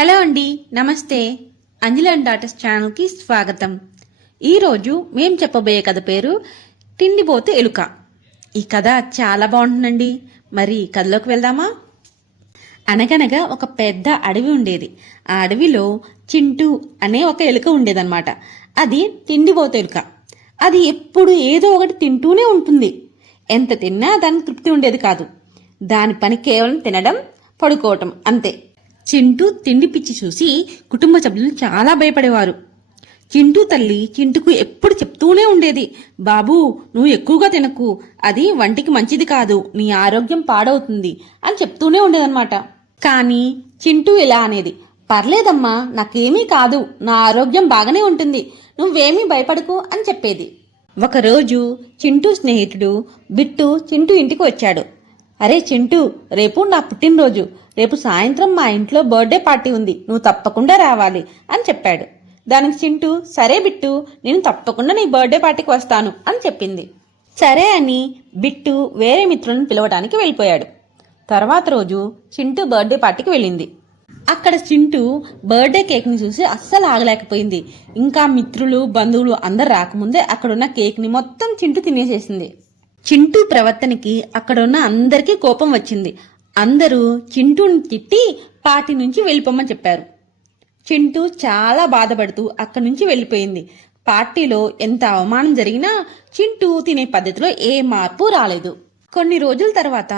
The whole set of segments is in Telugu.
హలో అండి నమస్తే. అంజలి అండ్ డాటర్స్ ఛానల్కి స్వాగతం. ఈరోజు మేం చెప్పబోయే కథ పేరు తిండిపోతే ఎలుక. ఈ కథ చాలా బాగుంటుందండి. మరి కథలోకి వెళ్దామా? అనగనగా ఒక పెద్ద అడవి ఉండేది. ఆ అడవిలో చింటూ అనే ఒక ఎలుక ఉండేదన్నమాట. అది తిండిపోతే ఎలుక. అది ఎప్పుడు ఏదో ఒకటి తింటూనే ఉంటుంది. ఎంత తిన్నా దానికి తృప్తి ఉండేది కాదు. దాని పని కేవలం తినడం పడుకోవటం అంతే. చింటూ తిండి పిచ్చి చూసి కుటుంబ సభ్యులు చాలా భయపడేవారు. చింటూ తల్లి చింటుకు ఎప్పుడు చెప్తూనే ఉండేది బాబూ నువ్వు ఎక్కువగా తినకు అది వంటికి మంచిది కాదు నీ ఆరోగ్యం పాడవుతుంది అని చెప్తూనే ఉండేదన్నమాట. కానీ చింటూ ఇలా అనేది పర్లేదమ్మా నాకేమీ కాదు నా ఆరోగ్యం బాగానే ఉంటుంది నువ్వేమీ భయపడకు అని చెప్పేది. ఒకరోజు చింటూ స్నేహితుడు బిట్టు చింటూ ఇంటికి వచ్చాడు. అరే చింటూ రేపు నా పుట్టినరోజు. రేపు సాయంత్రం మా ఇంట్లో బర్త్డే పార్టీ ఉంది. నువ్వు తప్పకుండా రావాలి అని చెప్పాడు. దానికి చింటూ సరే బిట్టు నేను తప్పకుండా నీ బర్త్డే పార్టీకి వస్తాను అని చెప్పింది. సరే అని బిట్టు వేరే మిత్రులను పిలవడానికి వెళ్ళిపోయాడు. తర్వాత రోజు చింటూ బర్త్డే పార్టీకి వెళ్ళింది. అక్కడ చింటూ బర్త్డే కేక్ని చూసి అస్సలు ఆగలేకపోయింది. ఇంకా మిత్రులు బంధువులు అందరు రాకముందే అక్కడున్న కేక్ని మొత్తం చింటూ తినేసేసింది. చింటూ ప్రవర్తనకి అక్కడున్న అందరికీ కోపం వచ్చింది. అందరూ చింటూని తిట్టి పార్టీ నుంచి వెళ్ళిపోమని చెప్పారు. చింటూ చాలా బాధపడుతూ అక్కడి నుంచి వెళ్ళిపోయింది. పార్టీలో ఎంత అవమానం జరిగినా చింటూ తినే పద్ధతిలో ఏ మార్పు రాలేదు. కొన్ని రోజుల తర్వాత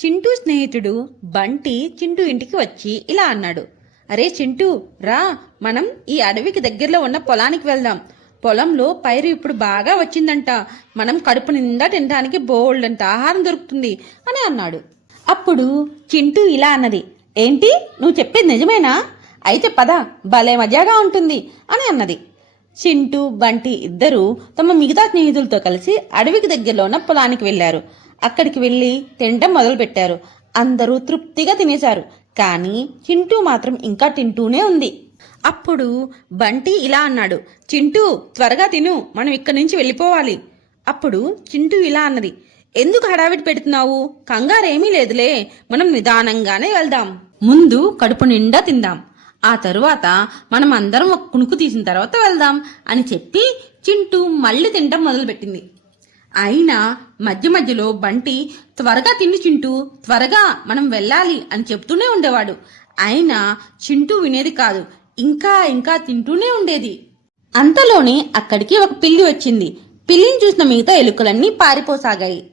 చింటూ స్నేహితుడు బంటి చింటూ ఇంటికి వచ్చి ఇలా అన్నాడు. అరే చింటూ రా మనం ఈ అడవికి దగ్గరలో ఉన్న పొలానికి వెళ్దాం. పొలంలో పైరు ఇప్పుడు బాగా వచ్చిందంట. మనం కడుపు నిండా తినడానికి బోల్డంత ఆహారం దొరుకుతుంది అని అన్నాడు. అప్పుడు చింటూ ఇలా అన్నది ఏంటి? నువ్వు చెప్పేది నిజమేనా? అయితే పద భలే మజాగా ఉంటుంది అని అన్నది. చింటూ బంటి ఇద్దరూ తమ మిగతా స్నేహితులతో కలిసి అడవికి దగ్గరలో ఉన్న పొలానికి వెళ్ళారు అక్కడికి వెళ్ళి తినటం మొదలుపెట్టారు. అందరూ తృప్తిగా తినేశారు. కానీ చింటూ మాత్రం ఇంకా తింటూనే ఉంది. అప్పుడు బంటి ఇలా అన్నాడు చింటూ త్వరగా తిను మనం ఇక్కడి నుంచి వెళ్ళిపోవాలి. అప్పుడు చింటూ ఇలా అన్నది ఎందుకు హడావిడి పెడుతున్నావు? కంగారేమీ లేదులే మనం నిదానంగానే వెళ్దాం. ముందు కడుపు నిండా తిందాం ఆ తరువాత మనం అందరం ఒక కుణుకు తీసిన తర్వాత వెళ్దాం అని చెప్పి చింటూ మళ్ళీ తినడం మొదలుపెట్టింది. అయినా మధ్య మధ్యలో బంటి త్వరగా తిండి చింటూ త్వరగా మనం వెళ్ళాలి అని చెప్తూనే ఉండేవాడు. అయినా చింటూ వినేది కాదు ఇంకా ఇంకా తింటూనే ఉండేది. అంతలోనే అక్కడికి ఒక పిల్లి వచ్చింది. పిల్లిని చూసిన మిగతా ఎలుకలన్నీ పారిపోసాగాయి.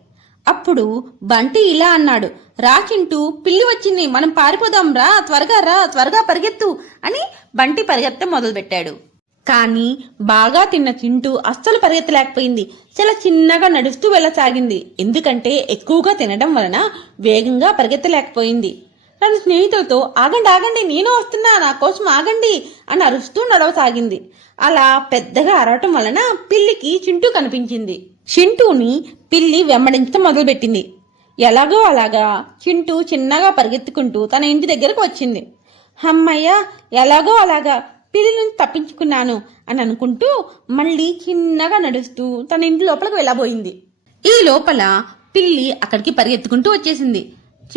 అప్పుడు బంటి ఇలా అన్నాడు రా చింటూ పిల్లి వచ్చింది మనం పారిపోదాం రా త్వరగా రా త్వరగా పరిగెత్తు అని బంటి పరిగెత్త మొదలుపెట్టాడు. కానీ బాగా తిన్న తింటూ అస్సలు పరిగెత్తలేకపోయింది. చాలా చిన్నగా నడుస్తూ వెళ్ళసాగింది. ఎందుకంటే ఎక్కువగా తినడం వలన వేగంగా పరిగెత్తలేకపోయింది. తన స్నేహితులతో ఆగండి ఆగండి నేను వస్తున్నా నా కోసం ఆగండి అని అరుస్తూ నడవసాగింది. అలా పెద్దగా అరవటం వలన పిల్లికి చింటూ కనిపించింది. చింటూని పిల్లి వెంబడించడం మొదలుపెట్టింది. ఎలాగో అలాగా చింటూ చిన్నగా పరిగెత్తుకుంటూ తన ఇంటి దగ్గరకు వచ్చింది. అమ్మయ్య ఎలాగో అలాగా పిల్లి నుంచి తప్పించుకున్నాను అని అనుకుంటూ మళ్ళీ చిన్నగా నడుస్తూ తన ఇంటి లోపలికి వెళ్ళబోయింది. ఈ లోపల పిల్లి అక్కడికి పరిగెత్తుకుంటూ వచ్చేసింది.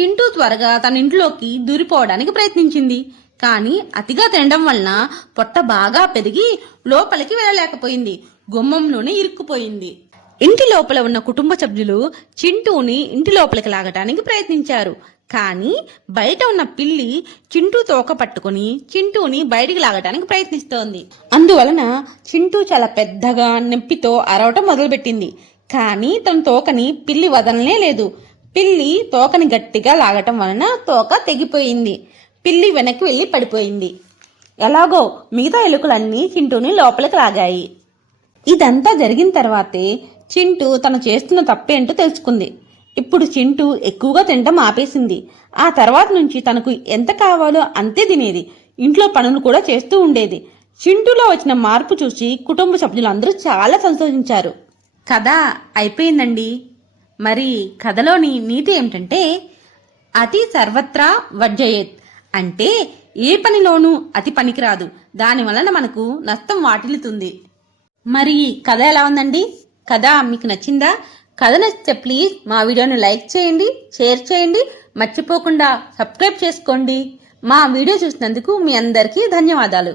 చింటూ త్వరగా తన ఇంట్లోకి దూరిపోవడానికి ప్రయత్నించింది. కానీ అతిగా తినడం వలన పొట్ట బాగా పెరిగి లోపలికి వెళ్ళలేకపోయింది. గుమ్మంలోనే ఇరుక్కుపోయింది. ఇంటి లోపల ఉన్న కుటుంబ సభ్యులు చింటూని ఇంటి లోపలికి లాగటానికి ప్రయత్నించారు. కానీ బయట ఉన్న పిల్లి చింటూ తోక పట్టుకుని చింటూని బయటికి లాగటానికి ప్రయత్నిస్తోంది. అందువలన చింటూ చాలా పెద్దగా నొప్పితో అరవటం మొదలుపెట్టింది. కానీ తన తోకని పిల్లి వదలనే లేదు. పిల్లి తోకని గట్టిగా లాగటం వలన తోక తెగిపోయింది. పిల్లి వెనక్కి వెళ్ళి పడిపోయింది. ఎలాగో మిగతా ఎలుకలన్నీ చింటూని లోపలికి లాగాయి. ఇదంతా జరిగిన తర్వాతే చింటూ తను చేస్తున్న తప్పేంటో తెలుసుకుంది. ఇప్పుడు చింటూ ఎక్కువగా తినడం ఆపేసింది. ఆ తర్వాత నుంచి తనకు ఎంత కావాలో అంతే తినేది. ఇంట్లో పనులు కూడా చేస్తూ ఉండేది. చింటూలో వచ్చిన మార్పు చూసి కుటుంబ సభ్యులందరూ చాలా సంతోషించారు. కథ అయిపోయిందండి. మరి కథలోని నీతి ఏమిటంటే అతి సర్వత్రా వర్జయేత్. అంటే ఏ పనిలోనూ అతి పనికిరాదు. దాని వలన మనకు నష్టం వాటిల్లుతుంది. మరి కథ ఎలా ఉందండి? కథ మీకు నచ్చిందా? కథ నచ్చితే ప్లీజ్ మా వీడియోని లైక్ చేయండి షేర్ చేయండి మర్చిపోకుండా సబ్స్క్రైబ్ చేసుకోండి. మా వీడియో చూసినందుకు మీ అందరికీ ధన్యవాదాలు.